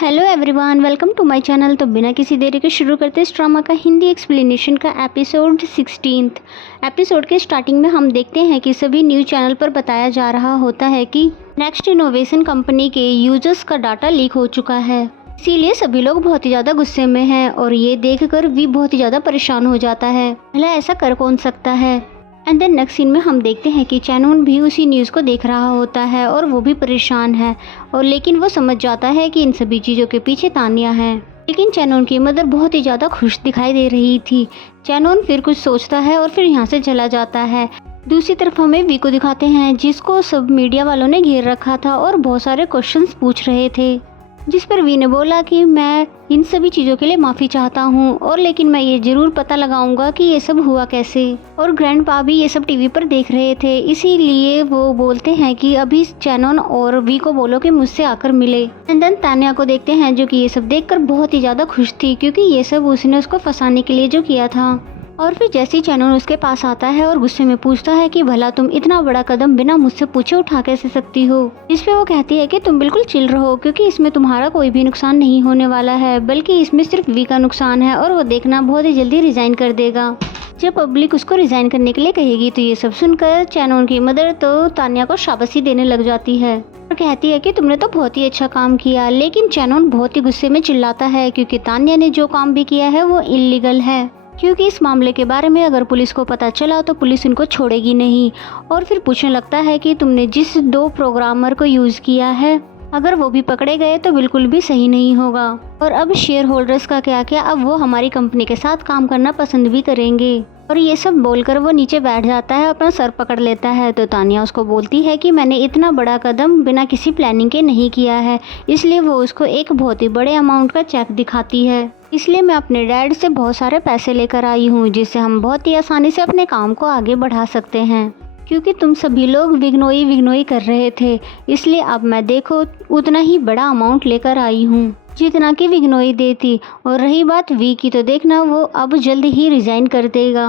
Hello everyone, welcome to my channel. तो बिना किसी देरी के शुरू करते इस ड्रामा का हिंदी एक्सप्लेनेशन का एपिसोड 16। एपिसोड के स्टार्टिंग में हम देखते हैं कि सभी न्यूज़ चैनल पर बताया जा रहा होता है कि नेक्स्ट इनोवेशन कंपनी के यूजर्स का डाटा लीक हो चुका है। इसीलिए सभी लोग बहुत ही ज़्यादा गुस्से में हैं और ये देखकर वी बहुत ही ज़्यादा परेशान हो जाता है। भला ऐसा कर कौन सकता है। एंड देन नेक्स्ट सीन में हम देखते हैं कि चैनून भी उसी न्यूज़ को देख रहा होता है और वो भी परेशान है और लेकिन वो समझ जाता है कि इन सभी चीज़ों के पीछे तानिया है। लेकिन चैनून की मदर बहुत ही ज़्यादा खुश दिखाई दे रही थी। चैनून फिर कुछ सोचता है और फिर यहाँ से चला जाता है। दूसरी तरफ हमें वी को दिखाते हैं जिसको सब मीडिया वालों ने घेर रखा था और बहुत सारे क्वेश्चंस पूछ रहे थे, जिस पर वी ने बोला कि मैं इन सभी चीज़ों के लिए माफ़ी चाहता हूँ और लेकिन मैं ये ज़रूर पता लगाऊंगा कि ये सब हुआ कैसे। और ग्रैंडपा भी ये सब टीवी पर देख रहे थे, इसीलिए वो बोलते हैं कि अभी चैनोन और वी को बोलो कि मुझसे आकर मिले। एंड देन तान्या को देखते हैं जो कि ये सब देखकर बहुत ही ज़्यादा खुश थी क्योंकि ये सब उसने उसको फंसाने के लिए जो किया था। और फिर जैसे ही चैनून उसके पास आता है और गुस्से में पूछता है कि भला तुम इतना बड़ा कदम बिना मुझसे पूछे उठा कैसे सकती हो, जिस पे वो कहती है कि तुम बिल्कुल चिल रहो क्योंकि इसमें तुम्हारा कोई भी नुकसान नहीं होने वाला है, बल्कि इसमें सिर्फ वी का नुकसान है और वो देखना बहुत ही जल्दी रिजाइन कर देगा जब पब्लिक उसको रिजाइन करने के लिए कहेगी। तो ये सब सुनकर चैनून की मदर तो तान्या को शाबाशी देने लग जाती है और कहती है कि तुमने तो बहुत ही अच्छा काम किया। लेकिन चैनून बहुत ही गुस्से में चिल्लाता है क्योंकि तान्या ने जो काम भी किया है वो इलीगल है, क्योंकि इस मामले के बारे में अगर पुलिस को पता चला तो पुलिस उनको छोड़ेगी नहीं। और फिर पूछने लगता है कि तुमने जिस 2 प्रोग्रामर को यूज़ किया है अगर वो भी पकड़े गए तो बिल्कुल भी सही नहीं होगा। और अब शेयर होल्डर्स का क्या क्या, अब वो हमारी कंपनी के साथ काम करना पसंद भी करेंगे। और ये सब बोलकर वो नीचे बैठ जाता है, अपना सर पकड़ लेता है। तो तानिया उसको बोलती है कि मैंने इतना बड़ा कदम बिना किसी प्लानिंग के नहीं किया है, इसलिए वो उसको एक बहुत ही बड़े अमाउंट का चेक दिखाती है। इसलिए मैं अपने डैड से बहुत सारे पैसे लेकर आई हूँ जिससे हम बहुत ही आसानी से अपने काम को आगे बढ़ा सकते हैं, क्योंकि तुम सभी लोग विग्नोई कर रहे थे, इसलिए अब मैं देखो उतना ही बड़ा अमाउंट लेकर आई हूँ जितना कि विग्नोई देती। और रही बात वी की, तो देखना वो अब जल्द ही रिजाइन कर देगा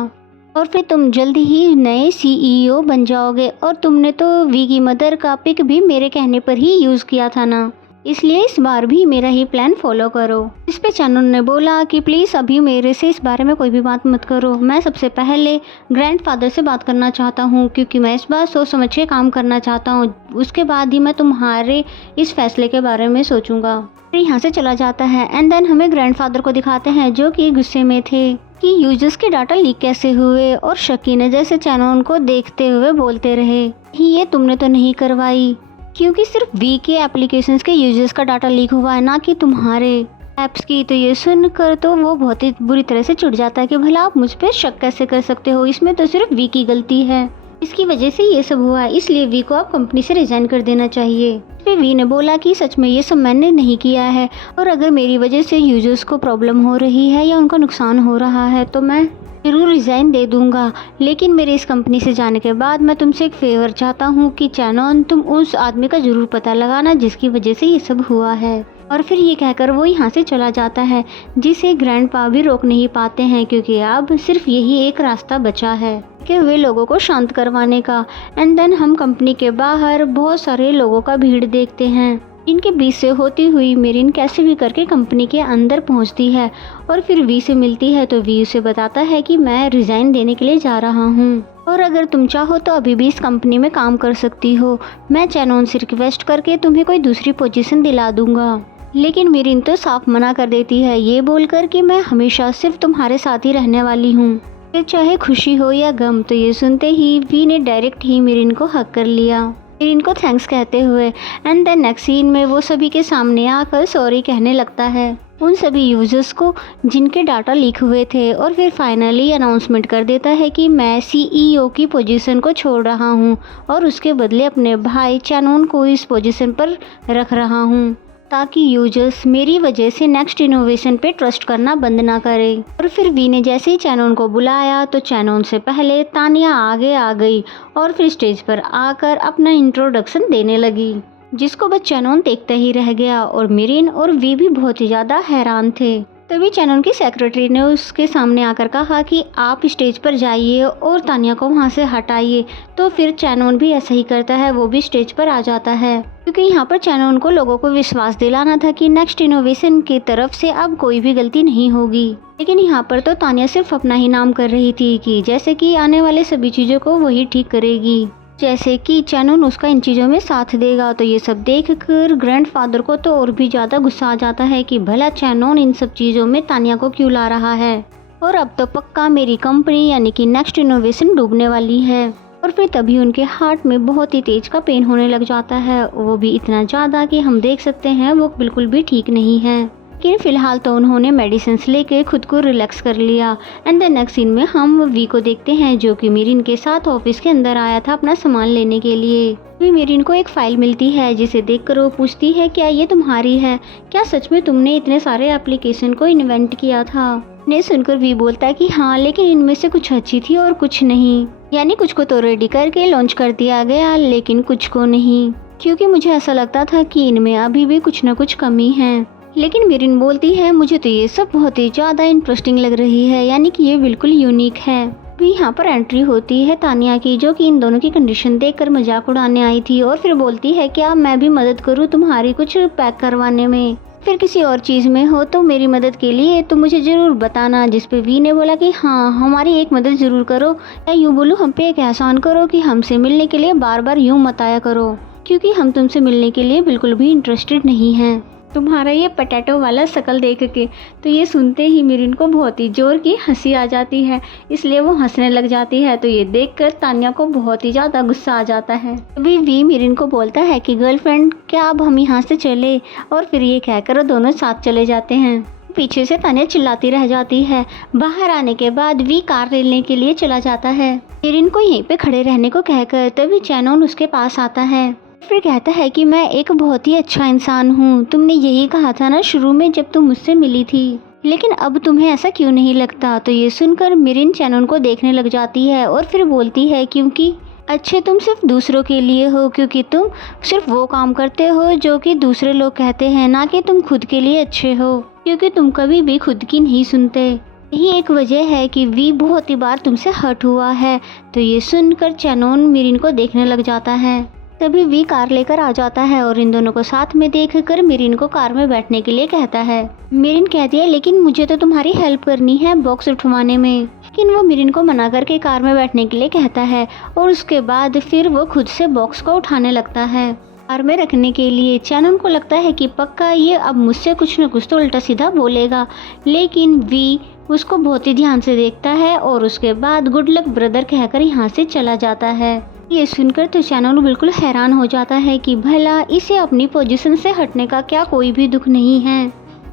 और फिर तुम जल्द ही नए CEO बन जाओगे। और तुमने तो वी की मदर का पिक भी मेरे कहने पर ही यूज़ किया था ना, इसलिए इस बार भी मेरा ही प्लान फॉलो करो। इस पे चैनून ने बोला कि प्लीज़ अभी मेरे से इस बारे में कोई भी बात मत करो, मैं सबसे पहले ग्रैंडफादर से बात करना चाहता हूँ क्योंकि मैं इस बार सोच समझ के काम करना चाहता हूँ, उसके बाद ही मैं तुम्हारे इस फैसले के बारे में सोचूंगा। फिर यहाँ से चला जाता है। एंड देन हमें ग्रैंडफादर को दिखाते हैं जो कि गुस्से में थे कि यूजर्स के डाटा लीक कैसे हुए और शकी ने जैसे चैनून को देखते हुए बोलते रहे कि ये तुमने तो नहीं करवाई, क्योंकि सिर्फ वी के एप्लीकेशंस के यूजर्स का डाटा लीक हुआ है, ना कि तुम्हारे ऐप्स की। तो ये सुनकर तो वो बहुत ही बुरी तरह से चिढ़ जाता है कि भला आप मुझ पे शक कैसे कर सकते हो, इसमें तो सिर्फ वी की गलती है, इसकी वजह से ये सब हुआ है, इसलिए वी को आप कंपनी से रिजाइन कर देना चाहिए। फिर वी ने बोला कि सच में ये सब मैंने नहीं किया है और अगर मेरी वजह से यूजर्स को प्रॉब्लम हो रही है या उनका नुकसान हो रहा है तो मैं ज़रूर रिज़ाइन दे दूंगा। लेकिन मेरे इस कंपनी से जाने के बाद मैं तुमसे एक फेवर चाहता हूँ कि चैनोन तुम उस आदमी का ज़रूर पता लगाना जिसकी वजह से ये सब हुआ है। और फिर ये कहकर वो यहाँ से चला जाता है, जिसे ग्रैंडपा भी रोक नहीं पाते हैं क्योंकि अब सिर्फ यही एक रास्ता बचा है कि वे लोगों को शांत करवाने का। एंड देन हम कंपनी के बाहर बहुत सारे लोगों का भीड़ देखते हैं। इनके बीच से होती हुई मेरिन कैसे भी करके कंपनी के अंदर पहुंचती है और फिर वी से मिलती है। तो वी उसे बताता है कि मैं रिज़ाइन देने के लिए जा रहा हूं और अगर तुम चाहो तो अभी भी इस कंपनी में काम कर सकती हो, मैं चैनोन से रिक्वेस्ट करके तुम्हें कोई दूसरी पोजीशन दिला दूंगा। लेकिन मेरिन तो साफ मना कर देती है, ये बोलकर कि मैं हमेशा सिर्फ तुम्हारे साथ ही रहने वाली हूँ, फिर चाहे खुशी हो या गम। तो ये सुनते ही वी ने डायरेक्ट ही मेरिन को हक कर लिया, मेरिन को थैंक्स कहते हुए। एंड देन नेक्स्ट सीन में वो सभी के सामने आकर सॉरी कहने लगता है उन सभी यूजर्स को जिनके डाटा लीक हुए थे और फिर फाइनली अनाउंसमेंट कर देता है कि मैं CEO की पोजीशन को छोड़ रहा हूँ और उसके बदले अपने भाई चैनून को इस पोजीशन पर रख रहा हूँ ताकि यूजर्स मेरी वजह से नेक्स्ट इनोवेशन पे ट्रस्ट करना बंद ना करें। और फिर वी ने जैसे ही चैनोन को बुलाया तो चैनोन से पहले तानिया आगे आ गई और फिर स्टेज पर आकर अपना इंट्रोडक्शन देने लगी, जिसको बस चैनोन देखते ही रह गया और मेरिन और वी भी बहुत ही ज़्यादा हैरान थे। तभी चैनन की सेक्रेटरी ने उसके सामने आकर कहा कि आप स्टेज पर जाइए और तानिया को वहाँ से हटाइए। तो फिर चैनन भी ऐसा ही करता है, वो भी स्टेज पर आ जाता है, क्योंकि यहाँ पर चैनन को लोगों को विश्वास दिलाना था कि नेक्स्ट इनोवेशन की तरफ से अब कोई भी गलती नहीं होगी। लेकिन यहाँ पर तो तानिया सिर्फ अपना ही नाम कर रही थी कि जैसे कि आने वाले सभी चीज़ों को वही ठीक करेगी, जैसे कि चैनन उसका इन चीज़ों में साथ देगा। तो ये सब देखकर ग्रैंडफादर को तो और भी ज़्यादा गुस्सा आ जाता है कि भला चैनन इन सब चीज़ों में तानिया को क्यों ला रहा है, और अब तो पक्का मेरी कंपनी यानी कि नेक्स्ट इनोवेशन डूबने वाली है। और फिर तभी उनके हार्ट में बहुत ही तेज का पेन होने लग जाता है, वो भी इतना ज़्यादा कि हम देख सकते हैं वो बिल्कुल भी ठीक नहीं है। लेकिन फिलहाल तो उन्होंने मेडिसिन लेके खुद को रिलैक्स कर लिया। एंड द नेक्स्ट सीन में हम वी को देखते हैं, जो कि मीरिन के साथ ऑफिस के अंदर आया था अपना सामान लेने के लिए। भी मीरिन को एक फाइल मिलती है, जिसे देखकर वो पूछती है क्या ये तुम्हारी है, क्या सच में तुमने इतने सारे एप्लीकेशन को इन्वेंट किया था। ने सुनकर वी बोलता है कि हाँ, लेकिन इनमें से कुछ अच्छी थी और कुछ नहीं, यानी कुछ को तो रेडी करके लॉन्च कर दिया गया लेकिन कुछ को नहीं, क्योंकि मुझे ऐसा लगता था कि इनमें अभी भी कुछ न कुछ कमी है। लेकिन मीरिन बोलती है मुझे तो ये सब बहुत ही ज़्यादा इंटरेस्टिंग लग रही है, यानी कि ये बिल्कुल यूनिक है। भी यहाँ पर एंट्री होती है तानिया की, जो कि इन दोनों की कंडीशन देखकर मजाक उड़ाने आई थी, और फिर बोलती है क्या मैं भी मदद करूँ तुम्हारी कुछ पैक करवाने में, फिर किसी और चीज़ में हो तो मेरी मदद के लिए तो मुझे ज़रूर बताना। जिस पे वी ने बोला कि हाँ, हमारी एक मदद ज़रूर करो, या यूँ बोलूँ हम पे एक एहसान करो कि हमसे मिलने के लिए बार बार यूँ मत आया करो, क्योंकि हम तुमसे मिलने के लिए बिल्कुल भी इंटरेस्टेड नहीं हैं तुम्हारा ये पोटैटो वाला शक्ल देख के। तो ये सुनते ही मीरिन को बहुत ही जोर की हंसी आ जाती है, इसलिए वो हंसने लग जाती है। तो ये देखकर तानिया को बहुत ही ज़्यादा गुस्सा आ जाता है। तभी वी मीरिन को बोलता है कि गर्लफ्रेंड क्या अब हम यहाँ से चले, और फिर ये कहकर दोनों साथ चले जाते हैं। पीछे से तानिया चिल्लाती रह जाती है। बाहर आने के बाद वी कार लेने के लिए चला जाता है, मीरिन को यहीं पे खड़े रहने को कहकर। तभी चैनन उसके पास आता है, फिर कहता है कि मैं एक बहुत ही अच्छा इंसान हूँ, तुमने यही कहा था ना शुरू में जब तुम मुझसे मिली थी, लेकिन अब तुम्हें ऐसा क्यों नहीं लगता। तो ये सुनकर मीरिन चैनन को देखने लग जाती है और फिर बोलती है क्योंकि अच्छे तुम सिर्फ दूसरों के लिए हो, क्योंकि तुम सिर्फ वो काम करते हो जो कि दूसरे लोग कहते हैं, ना कि तुम खुद के लिए अच्छे हो, क्योंकि तुम कभी भी खुद की नहीं सुनते। यही एक वजह है कि वी बहुत ही बार तुमसे हर्ट हुआ है। तो ये सुनकर चैनन मीरिन को देखने लग जाता है। तभी वी कार लेकर आ जाता है और इन दोनों को साथ में देखकर मीरिन को कार में बैठने के लिए कहता है। मीरिन कहती है लेकिन मुझे तो तुम्हारी हेल्प करनी है बॉक्स उठवाने में, लेकिन वो मीरिन को मना करके कार में बैठने के लिए कहता है, और उसके बाद फिर वो खुद से बॉक्स को उठाने लगता है कार में रखने के लिए। चैनन को लगता है कि पक्का ये अब मुझसे कुछ न कुछ तो उल्टा सीधा बोलेगा, लेकिन वी उसको बहुत ही ध्यान से देखता है और उसके बाद गुड लक ब्रदर कहकर यहाँ से चला जाता है। ये सुनकर तो चैनन बिल्कुल हैरान हो जाता है कि भला इसे अपनी पोजीशन से हटने का क्या कोई भी दुख नहीं है।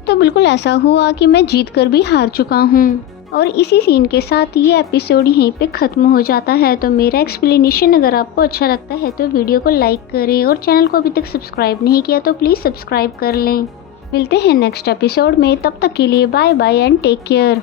तो बिल्कुल ऐसा हुआ कि मैं जीत कर भी हार चुका हूँ। और इसी सीन के साथ ये एपिसोड यहीं पे ख़त्म हो जाता है। तो मेरा एक्सप्लेनेशन अगर आपको अच्छा लगता है तो वीडियो को लाइक करें, और चैनल को अभी तक सब्सक्राइब नहीं किया तो प्लीज़ सब्सक्राइब कर लें। मिलते हैं नेक्स्ट एपिसोड में, तब तक के लिए bye bye and take care.